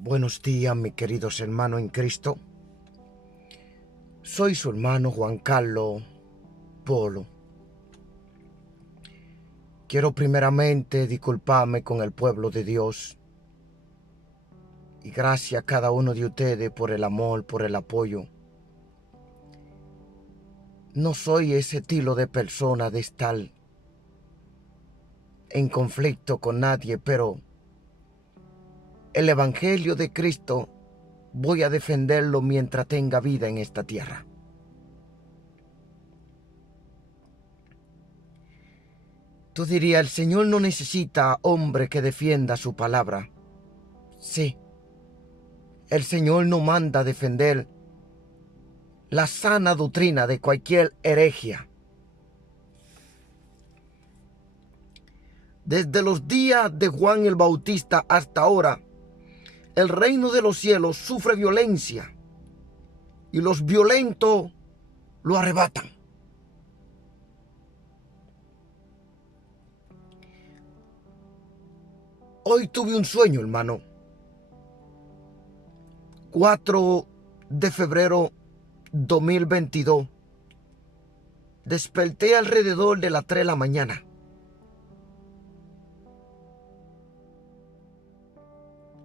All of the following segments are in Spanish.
Buenos días, mis queridos hermanos en Cristo. Soy su hermano Juan Carlos Polo. Quiero primeramente disculparme con el pueblo de Dios. Y gracias a cada uno de ustedes por el amor, por el apoyo. No soy ese estilo de persona de estar en conflicto con nadie, pero el Evangelio de Cristo voy a defenderlo mientras tenga vida en esta tierra. Tú dirías, el Señor no necesita hombre que defienda su palabra. Sí, el Señor no manda a defender la sana doctrina de cualquier herejía. Desde los días de Juan el Bautista hasta ahora, el reino de los cielos sufre violencia y los violentos lo arrebatan. Hoy tuve un sueño, hermano. 4 de febrero 2022. Desperté alrededor de las 3 de la mañana.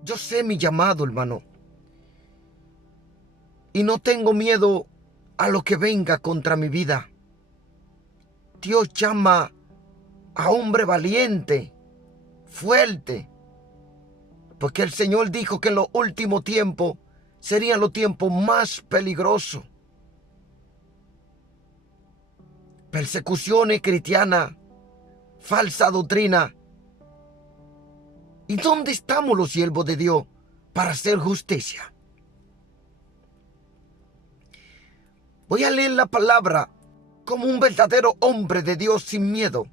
Yo sé mi llamado, hermano. Y no tengo miedo a lo que venga contra mi vida. Dios llama a hombre valiente, fuerte. Porque el Señor dijo que en los últimos tiempos serían los tiempos más peligrosos. Persecuciones cristianas, falsa doctrina. ¿Y dónde estamos los siervos de Dios para hacer justicia? Voy a leer la palabra como un verdadero hombre de Dios sin miedo.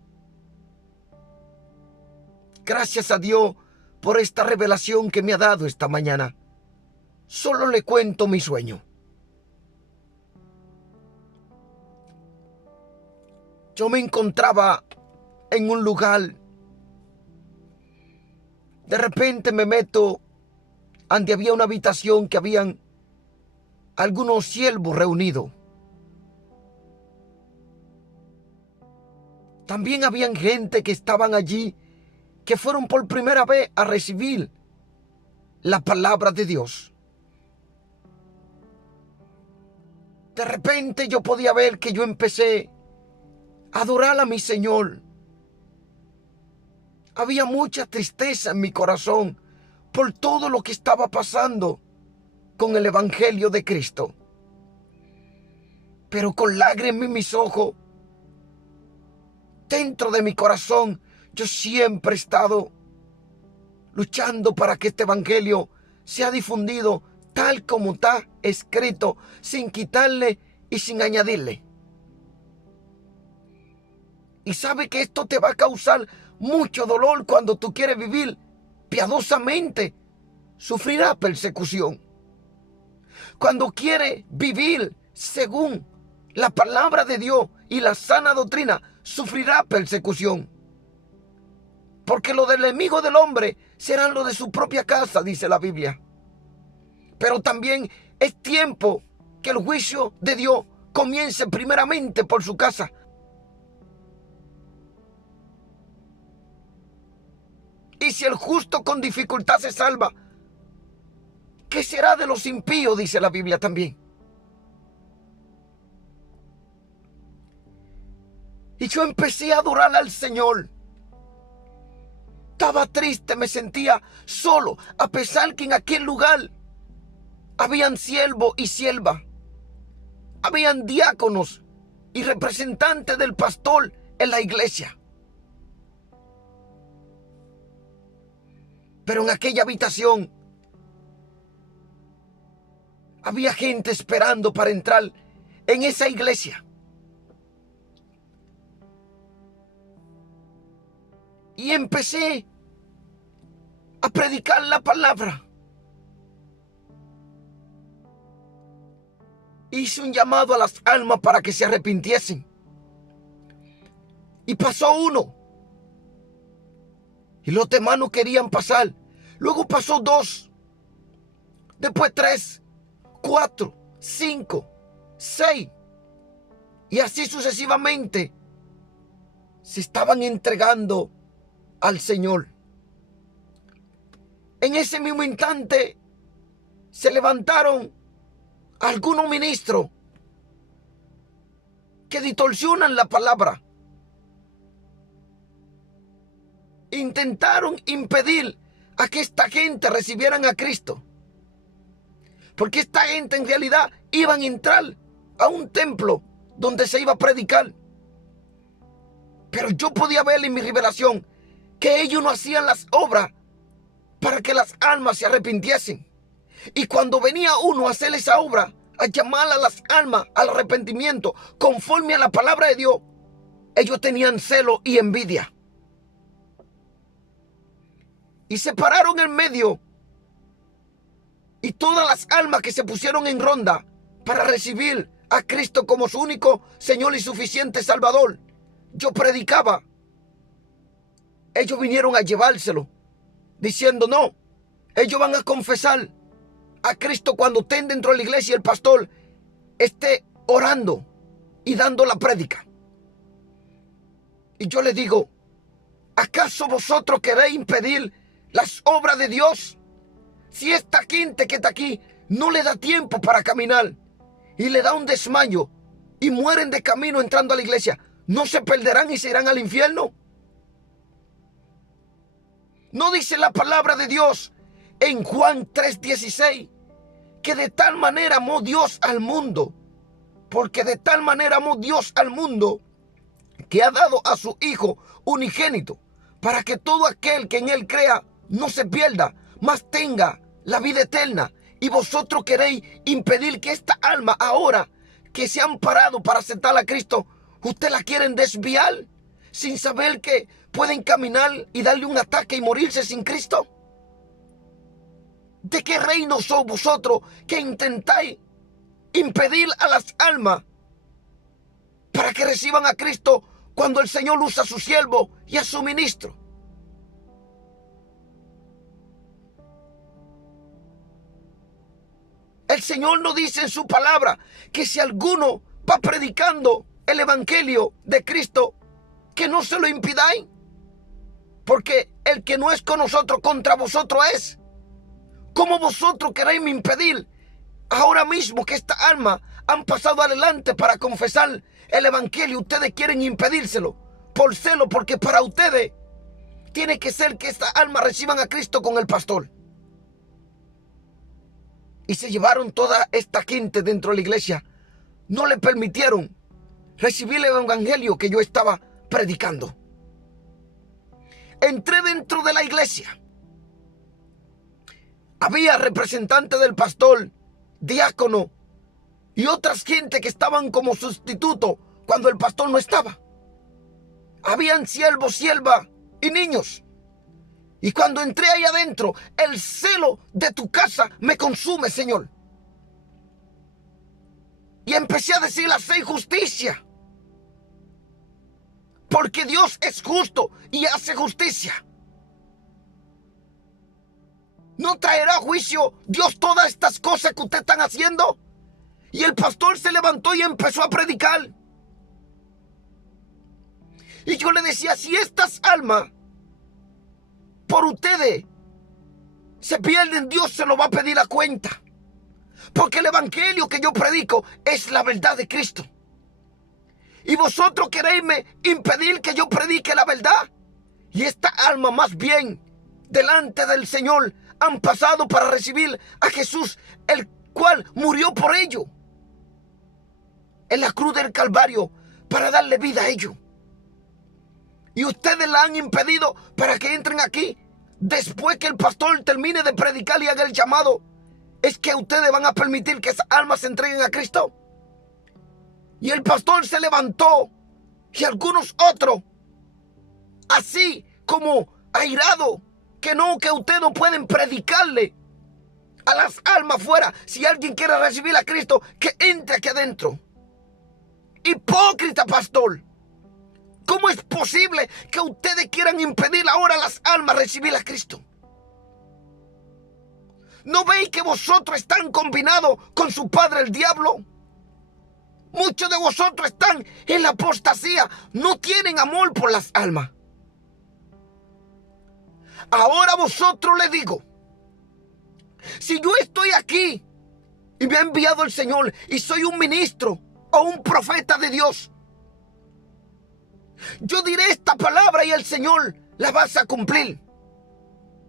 Gracias a Dios por esta revelación que me ha dado esta mañana. Solo le cuento mi sueño. Yo me encontraba en un lugar. De repente me meto donde había una habitación que habían algunos siervos reunidos. También habían gente que estaban allí que fueron por primera vez a recibir la palabra de Dios. De repente yo podía ver que yo empecé a adorar a mi Señor. Había mucha tristeza en mi corazón por todo lo que estaba pasando con el Evangelio de Cristo. Pero con lágrimas en mis ojos, dentro de mi corazón, yo siempre he estado luchando para que este Evangelio sea difundido tal como está escrito, sin quitarle y sin añadirle. Y sabe que esto te va a causar mucho dolor cuando tú quieres vivir piadosamente. Sufrirá persecución. Cuando quieres vivir según la palabra de Dios y la sana doctrina, sufrirá persecución. Porque lo del enemigo del hombre serán lo de su propia casa, dice la Biblia. Pero también es tiempo que el juicio de Dios comience primeramente por su casa. Y si el justo con dificultad se salva, ¿qué será de los impíos? Dice la Biblia también. Y yo empecé a adorar al Señor. Estaba triste, me sentía solo, a pesar que en aquel lugar habían siervos y siervas. Habían diáconos y representantes del pastor en la iglesia. Pero en aquella habitación había gente esperando para entrar en esa iglesia. Y empecé a predicar la palabra. Hice un llamado a las almas para que se arrepintiesen. Y pasó uno. Y los demás no querían pasar. Luego pasó dos. después 3, 4, 5, 6. Y así sucesivamente se estaban entregando al Señor. En ese mismo instante se levantaron algunos ministros que distorsionan la palabra. Intentaron impedir a que esta gente recibieran a Cristo. Porque esta gente en realidad iban a entrar a un templo donde se iba a predicar. Pero yo podía ver en mi revelación que ellos no hacían las obras para que las almas se arrepintiesen. Y cuando venía uno a hacer esa obra, a llamar a las almas al arrepentimiento conforme a la palabra de Dios, ellos tenían celo y envidia. Y se pararon en medio. Y todas las almas que se pusieron en ronda para recibir a Cristo como su único Señor y suficiente Salvador, yo predicaba. Ellos vinieron a llevárselo, diciendo no, ellos van a confesar a Cristo cuando estén dentro de la iglesia y el pastor esté orando y dando la prédica. Y yo les digo, ¿acaso vosotros queréis impedir las obras de Dios? Si esta gente que está aquí no le da tiempo para caminar y le da un desmayo y mueren de camino entrando a la iglesia, ¿no se perderán y se irán al infierno? ¿No dice la palabra de Dios en Juan 3:16 que de tal manera amó Dios al mundo? Porque de tal manera amó Dios al mundo que ha dado a su Hijo unigénito, para que todo aquel que en él crea no se pierda, mas tenga la vida eterna. Y vosotros queréis impedir que esta alma, ahora que se han parado para aceptar a Cristo, ustedes la quieren desviar sin saber que pueden caminar y darle un ataque y morirse sin Cristo. ¿De qué reino sois vosotros que intentáis impedir a las almas para que reciban a Cristo cuando el Señor usa a su siervo y a su ministro? El Señor nos dice en su palabra que si alguno va predicando el evangelio de Cristo, que no se lo impidáis, porque el que no es con nosotros contra vosotros es. ¿Cómo vosotros queréis impedir ahora mismo que esta alma han pasado adelante para confesar el evangelio? Ustedes quieren impedírselo por celo, porque para ustedes tiene que ser que esta alma reciban a Cristo con el pastor. Y se llevaron toda esta gente dentro de la iglesia. No le permitieron recibir el evangelio que yo estaba predicando. Entré dentro de la iglesia. Había representantes del pastor, diácono y otras gente que estaban como sustituto cuando el pastor no estaba. Habían siervos, siervas y niños. Y cuando entré ahí adentro, el celo de tu casa me consume, Señor. Y empecé a decir, haced justicia. Porque Dios es justo y hace justicia. ¿No traerá a juicio Dios todas estas cosas que ustedes están haciendo? Y el pastor se levantó y empezó a predicar. Y yo le decía, si estas almas por ustedes se pierden, Dios se lo va a pedir a cuenta. Porque el evangelio que yo predico es la verdad de Cristo. Y vosotros queréis impedir que yo predique la verdad. Y esta alma más bien delante del Señor han pasado para recibir a Jesús, el cual murió por ellos en la cruz del Calvario para darle vida a ellos. Y ustedes la han impedido para que entren aquí. Después que el pastor termine de predicar y haga el llamado, ¿es que ustedes van a permitir que esas almas se entreguen a Cristo? Y el pastor se levantó y algunos otros, así como airado, que ustedes no pueden predicarle a las almas fuera. Si alguien quiere recibir a Cristo, que entre aquí adentro. Hipócrita, pastor. ¿Cómo es posible que ustedes quieran impedir ahora a las almas recibir a Cristo? ¿No veis que vosotros están combinados con su padre el diablo? Muchos de vosotros están en la apostasía. No tienen amor por las almas. Ahora vosotros les digo, si yo estoy aquí y me ha enviado el Señor y soy un ministro o un profeta de Dios, yo diré esta palabra y el Señor la vas a cumplir.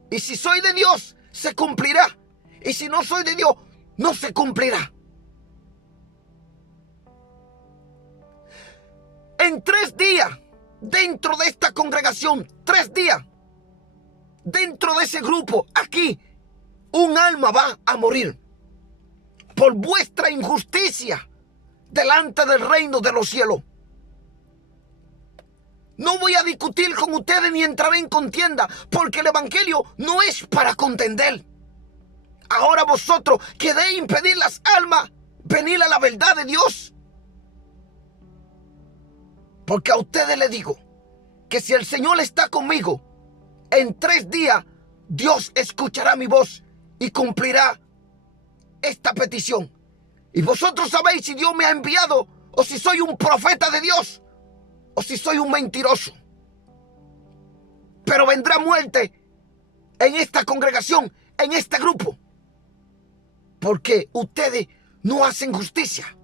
Y si soy de Dios, se cumplirá. Y si no soy de Dios, no se cumplirá. En 3 días, dentro de esta congregación, 3 días, dentro de ese grupo, aquí, un alma va a morir por vuestra injusticia delante del reino de los cielos. No voy a discutir con ustedes ni entraré en contienda, porque el evangelio no es para contender. Ahora vosotros queréis impedir las almas venir a la verdad de Dios. Porque a ustedes les digo que si el Señor está conmigo, en 3 días Dios escuchará mi voz y cumplirá esta petición. Y vosotros sabéis si Dios me ha enviado o si soy un profeta de Dios o si soy un mentiroso. Pero vendrá muerte en esta congregación, en este grupo, porque ustedes no hacen justicia.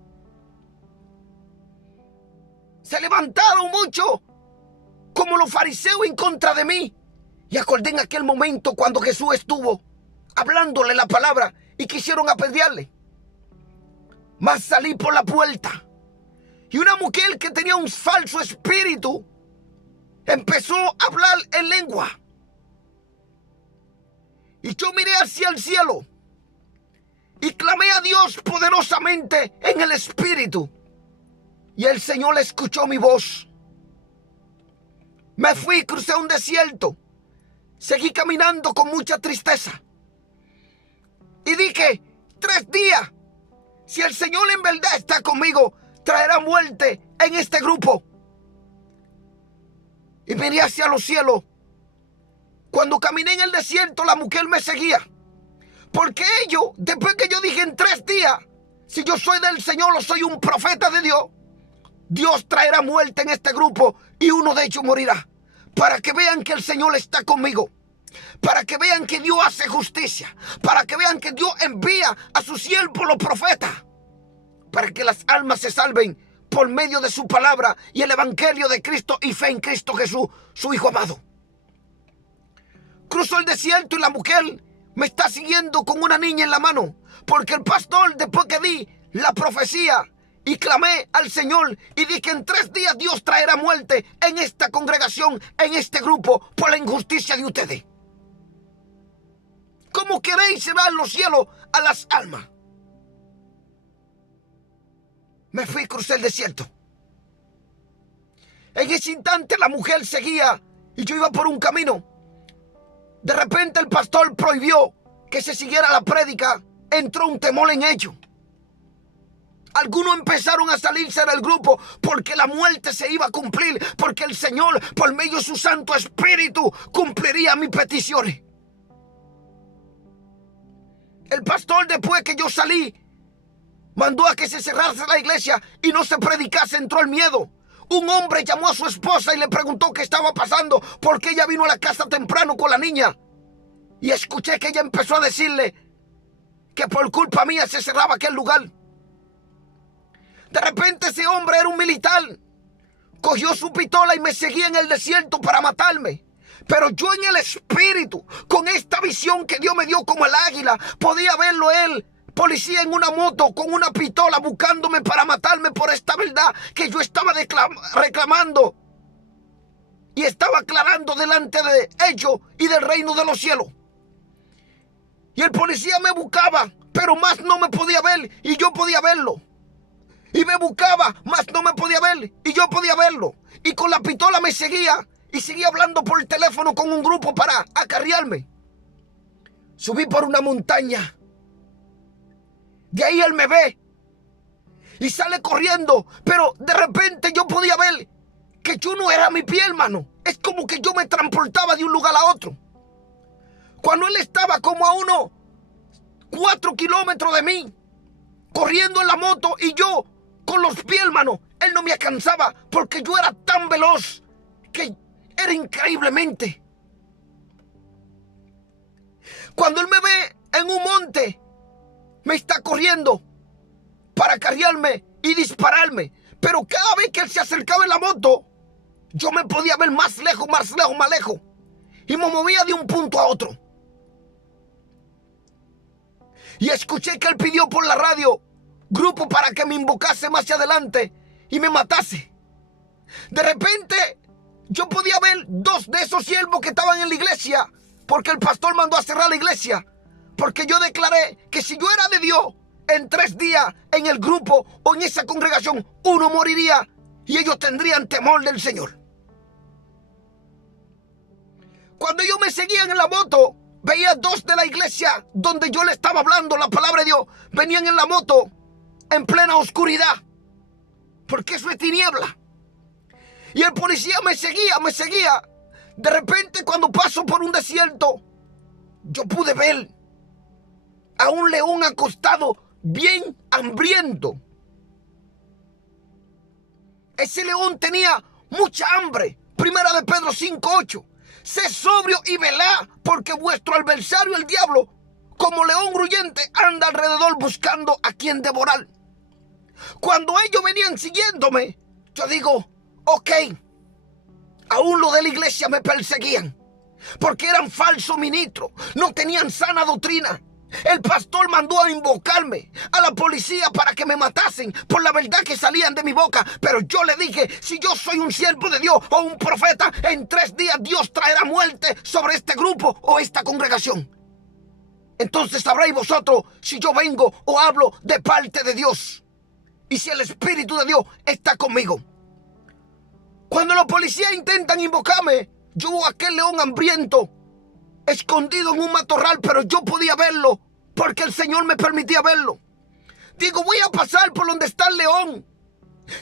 Se levantaron mucho como los fariseos en contra de mí. Y acordé en aquel momento cuando Jesús estuvo hablándole la palabra y quisieron apedrearle. Mas salí por la puerta y una mujer que tenía un falso espíritu empezó a hablar en lengua. Y yo miré hacia el cielo y clamé a Dios poderosamente en el espíritu. Y el Señor escuchó mi voz. Me fui, crucé un desierto. Seguí caminando con mucha tristeza. Y dije, 3 días, si el Señor en verdad está conmigo, traerá muerte en este grupo. Y miré hacia los cielos. Cuando caminé en el desierto, la mujer me seguía. Porque ellos, después que yo dije en 3 días, si yo soy del Señor o soy un profeta de Dios, Dios traerá muerte en este grupo y uno de ellos morirá. Para que vean que el Señor está conmigo. Para que vean que Dios hace justicia. Para que vean que Dios envía a sus siervos los profetas. Para que las almas se salven por medio de su palabra y el evangelio de Cristo y fe en Cristo Jesús, su Hijo amado. Cruzo el desierto y la mujer me está siguiendo con una niña en la mano. Porque el pastor, después que di la profecía y clamé al Señor y dije que en 3 días Dios traerá muerte en esta congregación, en este grupo, por la injusticia de ustedes. ¿Cómo queréis cerrar los cielos a las almas? Me fui y crucé el desierto. En ese instante la mujer seguía y yo iba por un camino. De repente el pastor prohibió que se siguiera la prédica. Entró un temor en ellos. Algunos empezaron a salirse del grupo porque la muerte se iba a cumplir, porque el Señor, por medio de su Santo Espíritu, cumpliría mis peticiones. El pastor, después que yo salí, mandó a que se cerrase la iglesia y no se predicase. Entró el miedo. Un hombre llamó a su esposa y le preguntó qué estaba pasando, porque ella vino a la casa temprano con la niña. Y escuché que ella empezó a decirle que por culpa mía se cerraba aquel lugar. De repente ese hombre era un militar. Cogió su pistola y me seguía en el desierto para matarme. Pero yo en el espíritu, con esta visión que Dios me dio como el águila, podía verlo él, policía en una moto con una pistola buscándome para matarme por esta verdad que yo estaba reclamando y estaba aclarando delante de ellos y del reino de los cielos. Y el policía me buscaba, pero más no me podía ver y yo podía verlo. Y me buscaba, más no me podía ver y yo podía verlo. Y con la pistola me seguía y seguía hablando por el teléfono con un grupo para acarrearme. Subí por una montaña. De ahí él me ve y sale corriendo, pero de repente yo podía ver que yo no era mi pie, hermano. Es como que yo me transportaba de un lugar a otro. Cuando él estaba como a unos 4 kilómetros de mí, corriendo en la moto, y yo con los pies, hermano. Él no me alcanzaba porque yo era tan veloz que era increíblemente. Cuando él me ve en un monte, me está corriendo para acarrearme y dispararme. Pero cada vez que él se acercaba en la moto, yo me podía ver más lejos, más lejos, más lejos. Y me movía de un punto a otro. Y escuché que él pidió por la radio grupo para que me invocase más adelante y me matase. De repente yo podía ver 2 de esos siervos que estaban en la iglesia, porque el pastor mandó a cerrar la iglesia, porque yo declaré que si yo era de Dios, en 3 días en el grupo o en esa congregación uno moriría y ellos tendrían temor del Señor. Cuando ellos me seguían en la moto, veía 2 de la iglesia donde yo le estaba hablando la palabra de Dios, venían en la moto en plena oscuridad, porque eso es tiniebla. Y el policía me seguía. De repente, cuando paso por un desierto, yo pude ver a un león acostado, bien hambriento. Ese león tenía mucha hambre. Primera de Pedro 5:8. Sé sobrio y velá, porque vuestro adversario, el diablo, como león gruñente, anda alrededor buscando a quien devorar. Cuando ellos venían siguiéndome, yo digo, ok, aún los de la iglesia me perseguían, porque eran falsos ministros, no tenían sana doctrina. El pastor mandó a invocarme a la policía para que me matasen por la verdad que salían de mi boca. Pero yo le dije, si yo soy un siervo de Dios o un profeta, en 3 días Dios traerá muerte sobre este grupo o esta congregación. Entonces sabréis vosotros si yo vengo o hablo de parte de Dios, y si el Espíritu de Dios está conmigo. Cuando los policías intentan invocarme, yo veo a aquel león hambriento escondido en un matorral, pero yo podía verlo porque el Señor me permitía verlo. Digo, voy a pasar por donde está el león,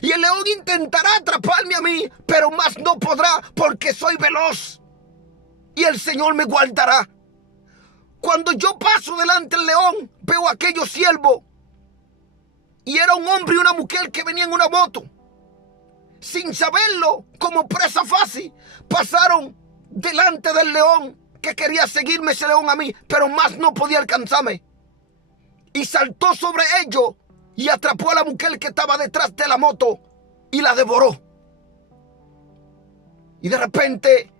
y el león intentará atraparme a mí, pero más no podrá porque soy veloz y el Señor me guardará. Cuando yo paso delante del león, veo a aquellos siervos, y era un hombre y una mujer que venían en una moto. Sin saberlo, como presa fácil, pasaron delante del león, que quería seguirme ese león a mí, pero más no podía alcanzarme. Y saltó sobre ellos y atrapó a la mujer que estaba detrás de la moto y la devoró. Y de repente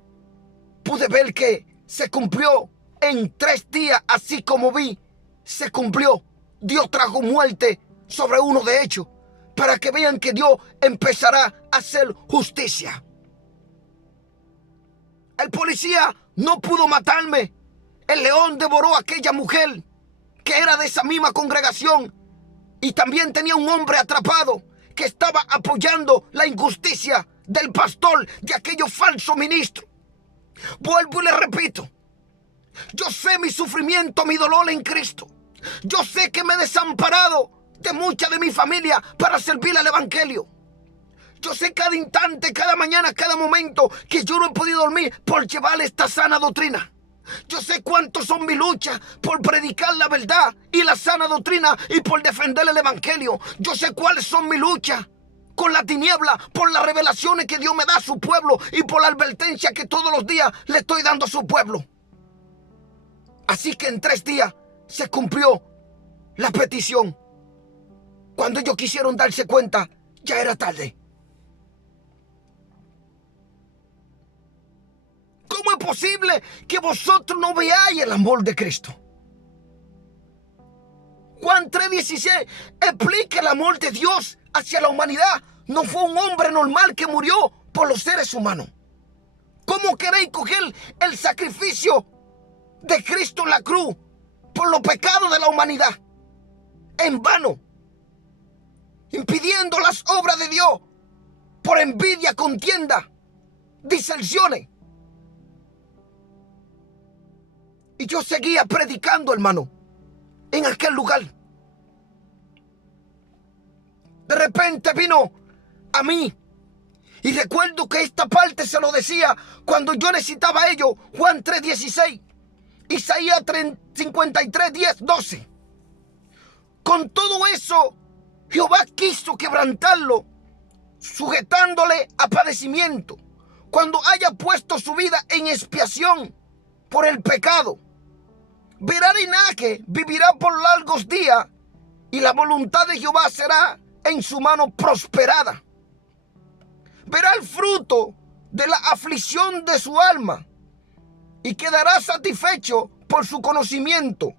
pude ver que se cumplió en 3 días, así como vi, se cumplió. Dios trajo muerte sobre uno de ellos, para que vean que Dios empezará a hacer justicia. El policía no pudo matarme. El león devoró a aquella mujer que era de esa misma congregación, y también tenía un hombre atrapado que estaba apoyando la injusticia del pastor, de aquellos falsos ministros. Vuelvo y le repito, yo sé mi sufrimiento, mi dolor en Cristo. Yo sé que me he desamparado de mucha de mi familia para servir al evangelio. Yo sé cada instante, cada mañana, cada momento que yo no he podido dormir por llevar esta sana doctrina. Yo sé cuánto son mis luchas por predicar la verdad y la sana doctrina y por defender el evangelio. Yo sé cuáles son mis luchas con la tiniebla, por las revelaciones que Dios me da a su pueblo y por la advertencia que todos los días le estoy dando a su pueblo. Así que en 3 días se cumplió la petición. Cuando ellos quisieron darse cuenta, ya era tarde. ¿Cómo es posible que vosotros no veáis el amor de Cristo? Juan 3:16 explica el amor de Dios hacia la humanidad. No fue un hombre normal que murió por los seres humanos. ¿Cómo queréis coger el sacrificio de Cristo en la cruz por los pecados de la humanidad? En vano, impidiendo las obras de Dios por envidia, contienda, disensiones. Y yo seguía predicando, hermano, en aquel lugar. De repente vino a mí, y recuerdo que esta parte se lo decía cuando yo necesitaba ello. Juan 3:16, Isaías 53:10, 12. Con todo eso, Jehová quiso quebrantarlo, sujetándole a padecimiento, cuando haya puesto su vida en expiación por el pecado. Verá linaje, vivirá por largos días, y la voluntad de Jehová será en su mano prosperada. Verá el fruto de la aflicción de su alma, y quedará satisfecho por su conocimiento.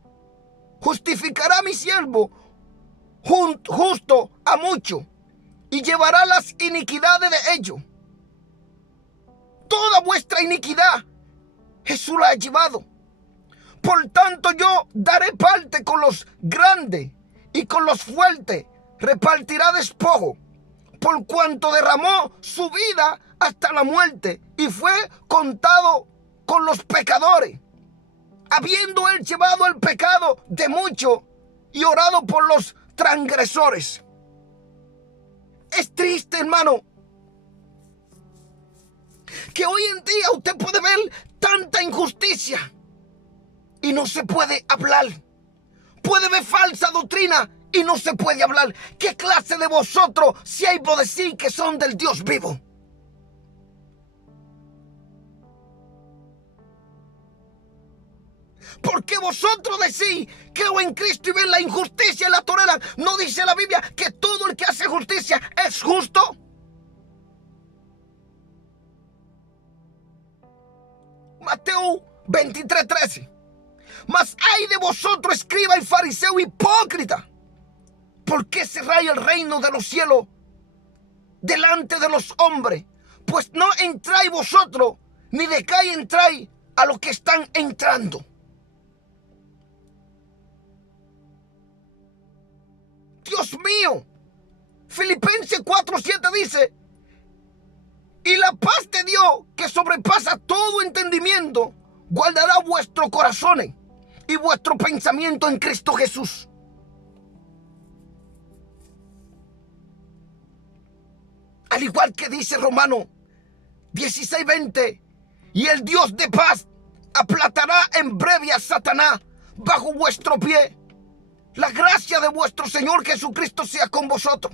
Justificará a mi siervo justo a muchos, y llevará las iniquidades de ellos. Toda vuestra iniquidad Jesús la ha llevado. Por tanto, yo daré parte con los grandes, y con los fuertes repartirá despojo, por cuanto derramó su vida hasta la muerte y fue contado con los pecadores, habiendo él llevado el pecado de muchos y orado por los transgresores. Es triste, hermano, que hoy en día usted puede ver tanta injusticia y no se puede hablar. Puede ver falsa doctrina y no se puede hablar. ¿Qué clase de vosotros si hay por decir que son del Dios vivo? Porque vosotros decís creo en Cristo y ven la injusticia y la toleran. ¿No dice la Biblia que todo el que hace justicia es justo? Mateo 23:13. Mas hay de vosotros, escriba y fariseo hipócrita, ¿por qué cerráis el reino de los cielos delante de los hombres? Pues no entráis vosotros, ni de calle entráis a los que están entrando. Dios mío, Filipenses 4:7 dice: y la paz de Dios, que sobrepasa todo entendimiento, guardará vuestros corazones y vuestro pensamiento en Cristo Jesús. Al igual que dice Romanos 16:20, y el Dios de paz aplatará en breve a Satanás bajo vuestro pie. La gracia de vuestro Señor Jesucristo sea con vosotros.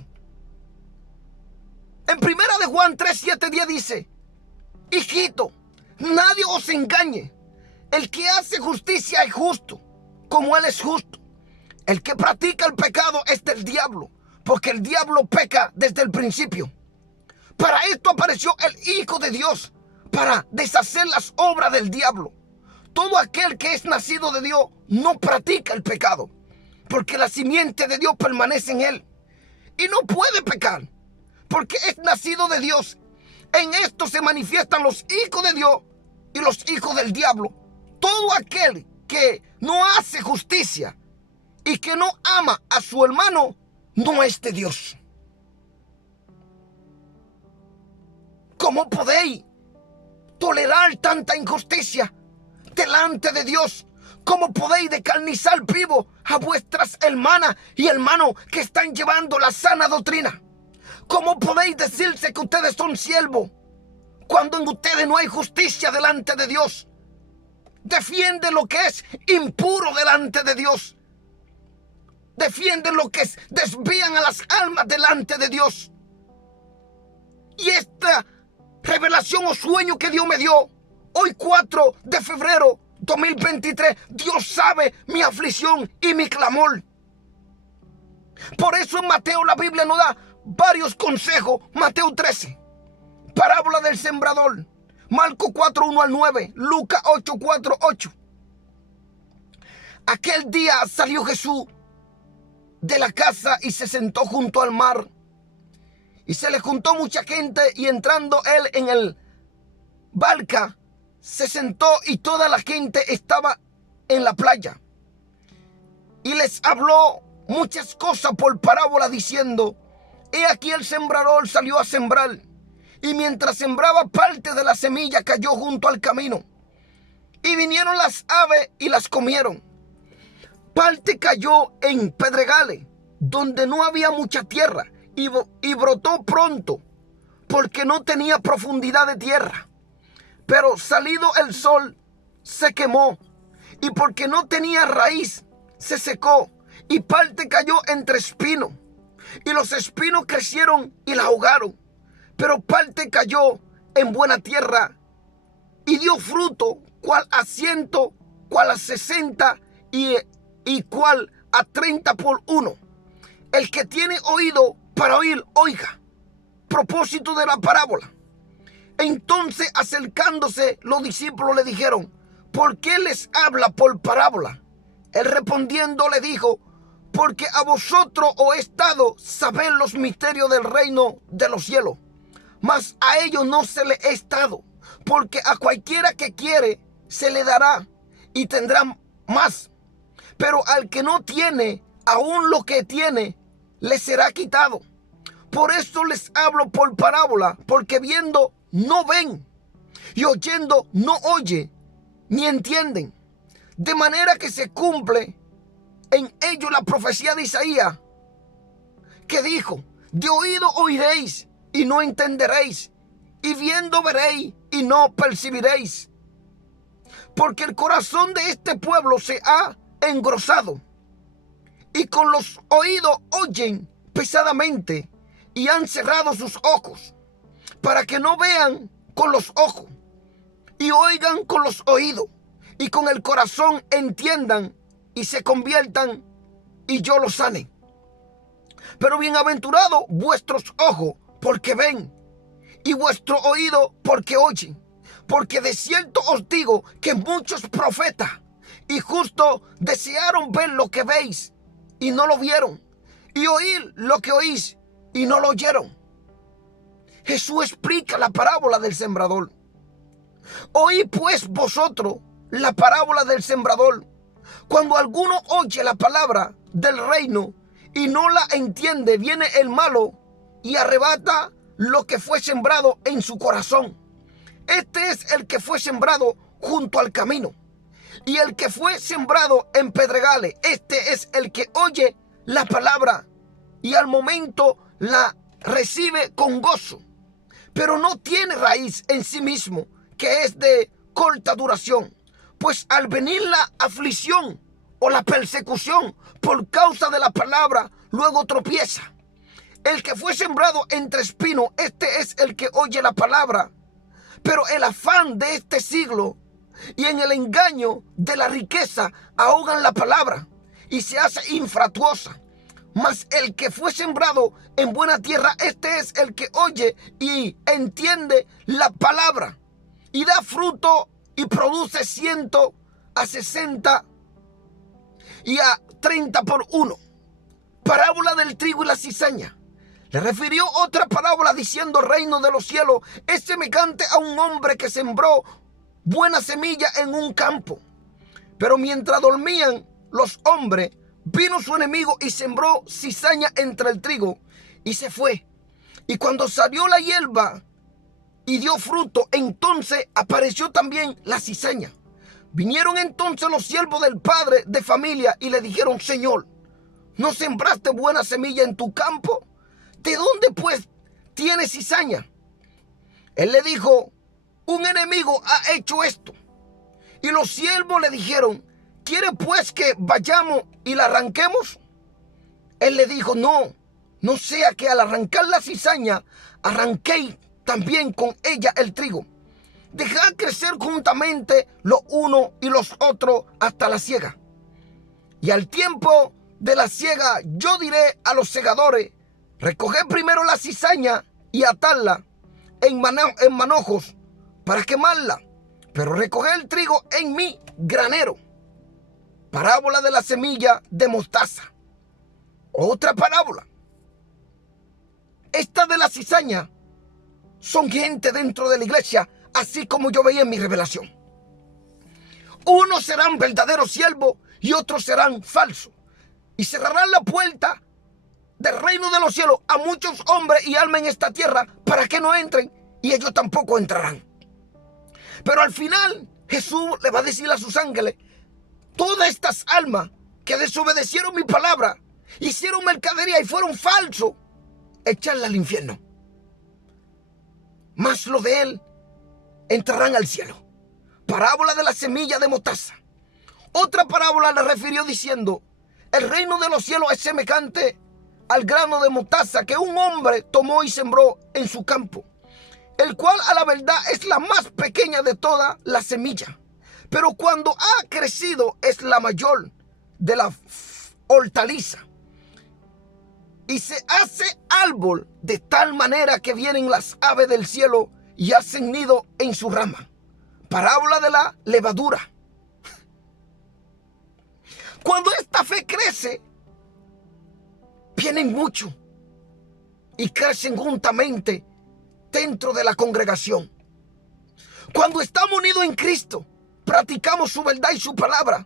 En 1 de Juan 3:7-10 dice: hijito, nadie os engañe. El que hace justicia es justo, como Él es justo. El que practica el pecado es del diablo, porque el diablo peca desde el principio. Para esto apareció el Hijo de Dios, para deshacer las obras del diablo. Todo aquel que es nacido de Dios no practica el pecado, porque la simiente de Dios permanece en él, y no puede pecar, porque es nacido de Dios. En esto se manifiestan los hijos de Dios y los hijos del diablo. Todo aquel que no hace justicia y que no ama a su hermano no es de Dios. ¿Cómo podéis tolerar tanta injusticia delante de Dios? ¿Cómo podéis descarnizar vivo a vuestras hermanas y hermanos que están llevando la sana doctrina? ¿Cómo podéis decirse que ustedes son siervos cuando en ustedes no hay justicia delante de Dios? Defiende lo que es impuro delante de Dios. Defiende lo que es, desvían a las almas delante de Dios. Y esta revelación o sueño que Dios me dio hoy 4 de febrero 2023, Dios sabe mi aflicción y mi clamor. Por eso en Mateo la Biblia nos da varios consejos. Mateo 13, parábola del sembrador. Marcos 4:1-9, Lucas 8:4-8. Aquel día salió Jesús de la casa y se sentó junto al mar. Y se le juntó mucha gente, y entrando él en el barca, se sentó, y toda la gente estaba en la playa. Y les habló muchas cosas por parábola, diciendo: he aquí el sembrador salió a sembrar. Y mientras sembraba, parte de la semilla cayó junto al camino, y vinieron las aves y las comieron. Parte cayó en pedregales, donde no había mucha tierra, y brotó pronto, porque no tenía profundidad de tierra. Pero salido el sol, se quemó, y porque no tenía raíz, se secó. y parte cayó entre espinos, y los espinos crecieron y la ahogaron. Pero parte cayó en buena tierra y dio fruto, cual a 100, cual a 60 y cual a 30 por uno. El que tiene oído para oír, oiga. Propósito de la parábola. Entonces, acercándose, los discípulos le dijeron: ¿por qué les habla por parábola? Él respondiendo le dijo: porque a vosotros os he estado saber los misterios del reino de los cielos, mas a ellos no se les he estado, porque a cualquiera que quiere se le dará y tendrá más, pero al que no tiene, aún lo que tiene le será quitado. Por esto les hablo por parábola, porque viendo no ven, y oyendo no oye, ni entienden. De manera que se cumple en ellos la profecía de Isaías, que dijo: de oído oiréis y no entenderéis, y viendo veréis y no percibiréis. Porque el corazón de este pueblo se ha engrosado, y con los oídos oyen pesadamente, y han cerrado sus ojos, para que no vean con los ojos, y oigan con los oídos, y con el corazón entiendan, y se conviertan, y yo los sane. Pero bienaventurados vuestros ojos, porque ven, y vuestro oído, porque oyen. Porque de cierto os digo que muchos profetas y justos desearon ver lo que veis, y no lo vieron, y oír lo que oís, y no lo oyeron. Jesús explica la parábola del sembrador. Oí pues vosotros la parábola del sembrador. Cuando alguno oye la palabra del reino y no la entiende, viene el malo y arrebata lo que fue sembrado en su corazón. Este es el que fue sembrado junto al camino. Y el que fue sembrado en pedregales, este es el que oye la palabra y al momento la recibe con gozo, pero no tiene raíz en sí mismo, que es de corta duración. Pues al venir la aflicción o la persecución por causa de la palabra, luego tropieza. El que fue sembrado entre espinos, este es el que oye la palabra, pero el afán de este siglo y en el engaño de la riqueza ahogan la palabra y se hace infructuosa. Mas el que fue sembrado en buena tierra, este es el que oye y entiende la palabra y da fruto y produce 100, a 60 y a 30 por uno. Parábola del trigo y la cizaña. Le refirió otra parábola diciendo: reino de los cielos es semejante a un hombre que sembró buena semilla en un campo. Pero mientras dormían los hombres, vino su enemigo y sembró cizaña entre el trigo y se fue. Y cuando salió la hierba y dio fruto, entonces apareció también la cizaña. Vinieron entonces los siervos del padre de familia y le dijeron: Señor, ¿no sembraste buena semilla en tu campo? ¿De dónde pues tienes cizaña? Él le dijo: un enemigo ha hecho esto. Y los siervos le dijeron: ¿quiere pues que vayamos y la arranquemos? Él le dijo: no, no sea que al arrancar la cizaña arranquéis también con ella el trigo. Dejad crecer juntamente los unos y los otros hasta la siega. Y al tiempo de la siega yo diré a los segadores: recoged primero la cizaña y atadla en manojos para quemarla, pero recoged el trigo en mi granero. Parábola de la semilla de mostaza. Otra parábola. Esta de la cizaña son gente dentro de la iglesia, así como yo veía en mi revelación. Unos serán verdaderos siervos y otros serán falsos. Y cerrarán la puerta del reino de los cielos a muchos hombres y almas en esta tierra para que no entren, y ellos tampoco entrarán. Pero al final Jesús le va a decir a sus ángeles: todas estas almas que desobedecieron mi palabra, hicieron mercadería y fueron falsos, echarla al infierno. Mas los de él entrarán al cielo. Parábola de la semilla de mostaza. Otra parábola le refirió diciendo: El reino de los cielos es semejante al grano de mostaza que un hombre tomó y sembró en su campo, el cual a la verdad es la más pequeña de toda la semilla, pero cuando ha crecido es la mayor de la hortaliza y se hace árbol de tal manera que vienen las aves del cielo y hacen nido en su rama. Parábola de la levadura. Cuando esta fe crece, vienen muchos y crecen juntamente dentro de la congregación. Cuando estamos unidos en Cristo, practicamos su verdad y su palabra,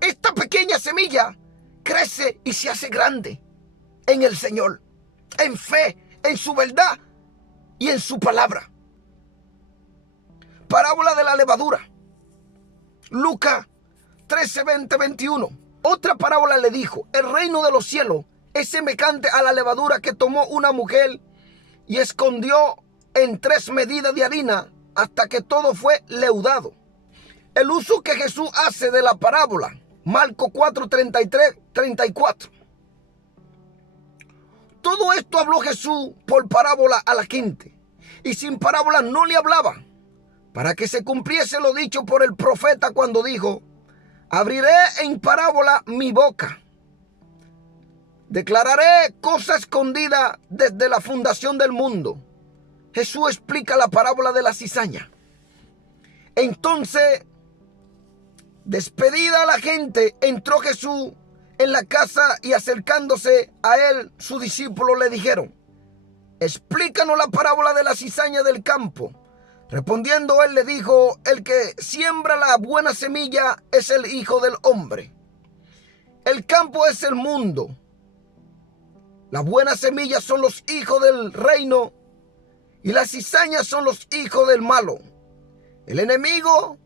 esta pequeña semilla crece y se hace grande en el Señor, en fe, en su verdad y en su palabra. Parábola de la levadura. Lucas 13, 20, 21. Otra parábola le dijo: el reino de los cielos es semejante a la levadura que tomó una mujer y escondió en 3 medidas de harina hasta que todo fue leudado. El uso que Jesús hace de la parábola, Marcos 4, 33, 34. Todo esto habló Jesús por parábola a la gente, y sin parábola no le hablaba, para que se cumpliese lo dicho por el profeta cuando dijo: abriré en parábola mi boca, declararé cosa escondida desde la fundación del mundo. Jesús explica la parábola de la cizaña. Entonces, despedida la gente, entró Jesús en la casa y acercándose a él, sus discípulos le dijeron: explícanos la parábola de la cizaña del campo. Respondiendo él le dijo: el que siembra la buena semilla es el Hijo del Hombre. El campo es el mundo. Las buenas semillas son los hijos del reino y las cizañas son los hijos del malo. El enemigo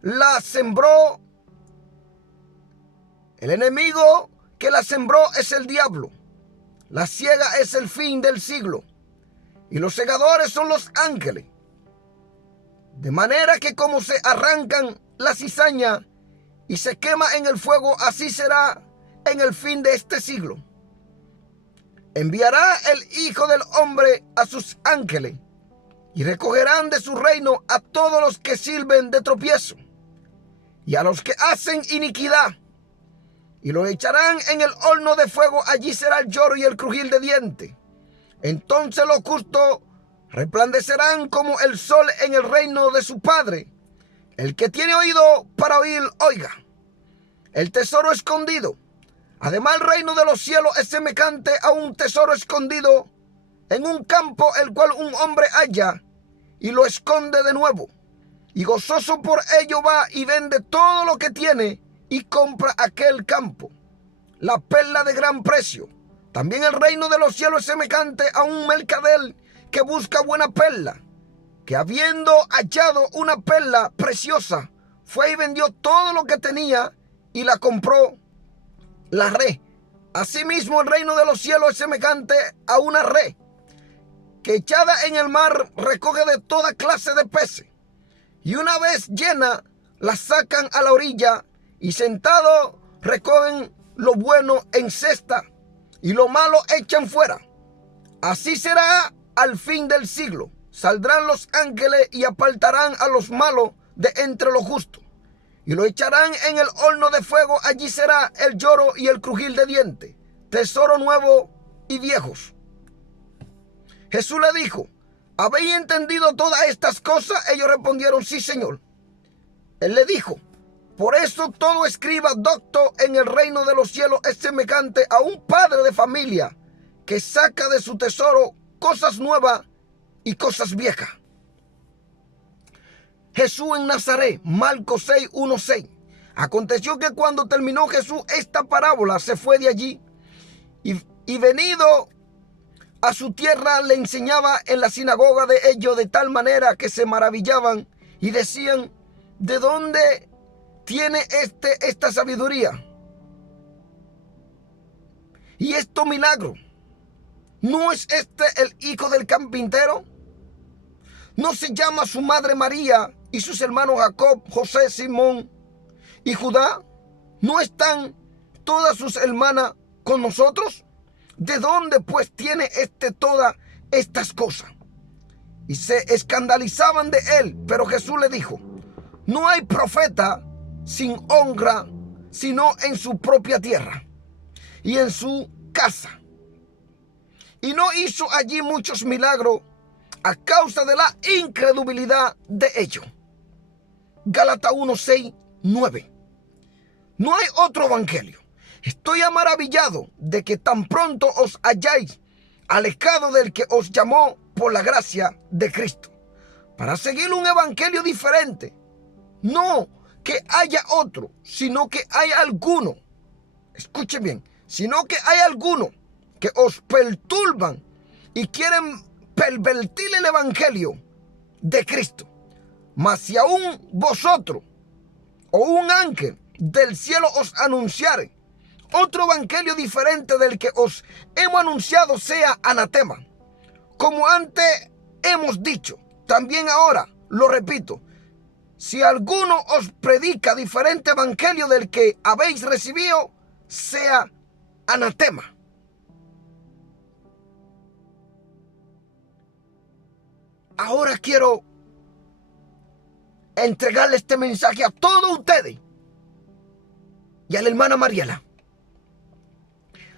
la sembró. El enemigo que la sembró es el diablo. La siega es el fin del siglo y los segadores son los ángeles. De manera que como se arrancan la cizaña y se quema en el fuego, así será en el fin de este siglo. Enviará el Hijo del Hombre a sus ángeles y recogerán de su reino a todos los que sirven de tropiezo y a los que hacen iniquidad, y los echarán en el horno de fuego. Allí será el lloro y el crujir de dientes. Entonces los justos resplandecerán como el sol en el reino de su Padre. El que tiene oído para oír, oiga. El tesoro escondido. Además, el reino de los cielos es semejante a un tesoro escondido en un campo, el cual un hombre halla y lo esconde de nuevo. Y gozoso por ello va y vende todo lo que tiene y compra aquel campo, la perla de gran precio. También el reino de los cielos es semejante a un mercader que busca buena perla, que habiendo hallado una perla preciosa, fue y vendió todo lo que tenía y la compró la red. Asimismo, el reino de los cielos es semejante a una red que echada en el mar recoge de toda clase de peces, y una vez llena la sacan a la orilla, y sentado recogen lo bueno en cesta y lo malo echan fuera. Así será al fin del siglo. Saldrán los ángeles y apartarán a los malos de entre los justos y lo echarán en el horno de fuego. Allí será el lloro y el crujir de dientes. Tesoro nuevo y viejos. Jesús le dijo: ¿habéis entendido todas estas cosas? Ellos respondieron: sí, Señor. Él le dijo: por eso todo escriba docto en el reino de los cielos es semejante a un padre de familia que saca de su tesoro cosas nuevas y cosas viejas. Jesús en Nazaret, Marcos 6, 1, 6. Aconteció que cuando terminó Jesús esta parábola, se fue de allí y venido a su tierra le enseñaba en la sinagoga de ellos, de tal manera que se maravillaban y decían: ¿de dónde tiene esta sabiduría y estos milagros? ¿No es este el hijo del carpintero? ¿No se llama su madre María y sus hermanos Jacob, José, Simón y Judá? ¿No están todas sus hermanas con nosotros? ¿De dónde pues tiene todas estas cosas? Y se escandalizaban de él. Pero Jesús le dijo: no hay profeta sin honra sino en su propia tierra y en su casa. Y no hizo allí muchos milagros a causa de la incredulidad de ellos. Gálatas 1, 6, 9. No hay otro evangelio. Estoy maravillado de que tan pronto os hayáis alejado del que os llamó por la gracia de Cristo, para seguir un evangelio diferente. No que haya otro, sino que hay alguno. Escuchen bien, sino que hay alguno que os perturban y quieren pervertir el evangelio de Cristo. Mas si aún vosotros o un ángel del cielo os anunciare otro evangelio diferente del que os hemos anunciado, sea anatema. Como antes hemos dicho, también ahora lo repito: si alguno os predica diferente evangelio del que habéis recibido, sea anatema. Ahora quiero entregarle este mensaje a todos ustedes y a la hermana Mariela.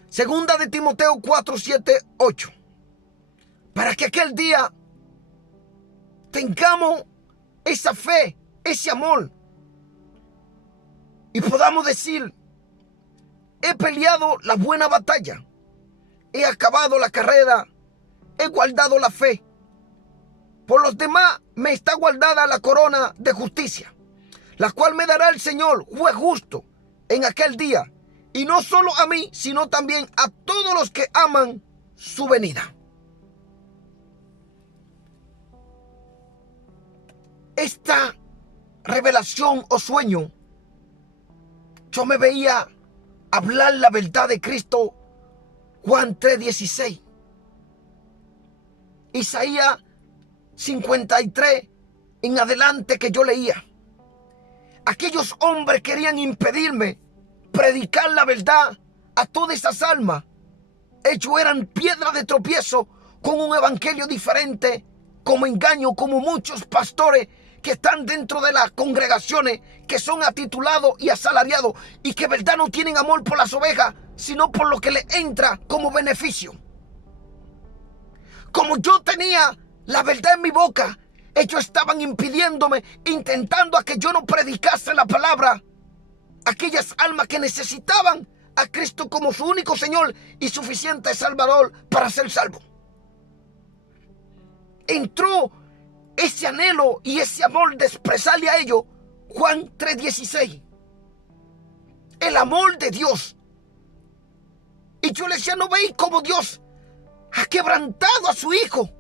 Segunda de Timoteo 4, 7, 8. Para que aquel día tengamos esa fe, ese amor, y podamos decir: he peleado la buena batalla, he acabado la carrera, he guardado la fe. Por los demás me está guardada la corona de justicia, la cual me dará el Señor, juez justo, en aquel día. Y no solo a mí, sino también a todos los que aman su venida. Esta revelación o sueño, yo me veía hablar la verdad de Cristo. Juan 3:16. Isaías 53 en adelante que yo leía. Aquellos hombres querían impedirme predicar la verdad a todas esas almas. Ellos eran piedra de tropiezo con un evangelio diferente, como engaño, como muchos pastores que están dentro de las congregaciones, que son atitulados y asalariados, y que verdad no tienen amor por las ovejas, sino por lo que les entra como beneficio. Como yo tenía la verdad en mi boca, ellos estaban impidiéndome, intentando a que yo no predicase la palabra a aquellas almas que necesitaban a Cristo como su único Señor y suficiente Salvador para ser salvo. Entró ese anhelo y ese amor de expresarle a ellos Juan 3:16. El amor de Dios. Y yo le decía: ¿no veis cómo Dios ha quebrantado a su Hijo?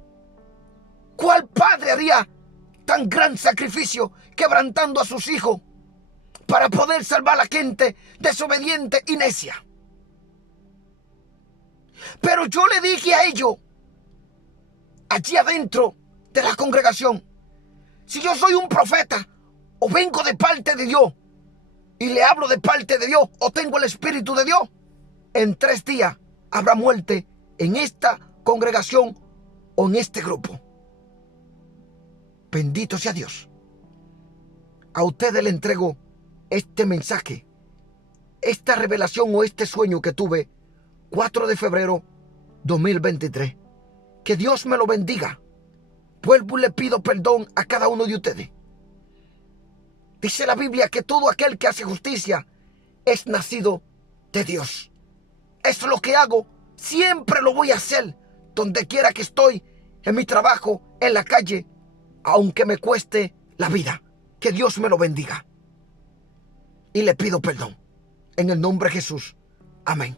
¿Cuál padre haría tan gran sacrificio quebrantando a sus hijos para poder salvar a la gente desobediente y necia? Pero yo le dije a ellos, allí adentro de la congregación: si yo soy un profeta o vengo de parte de Dios y le hablo de parte de Dios o tengo el Espíritu de Dios, en 3 días habrá muerte en esta congregación o en este grupo. Bendito sea Dios. A ustedes le entrego este mensaje, esta revelación o este sueño que tuve 4 de febrero 2023. Que Dios me lo bendiga. Vuelvo y le pido perdón a cada uno de ustedes. Dice la Biblia que todo aquel que hace justicia es nacido de Dios. Eso es lo que hago. Siempre lo voy a hacer. Donde quiera que estoy, en mi trabajo, en la calle, aunque me cueste la vida. Que Dios me lo bendiga. Y le pido perdón. En el nombre de Jesús. Amén.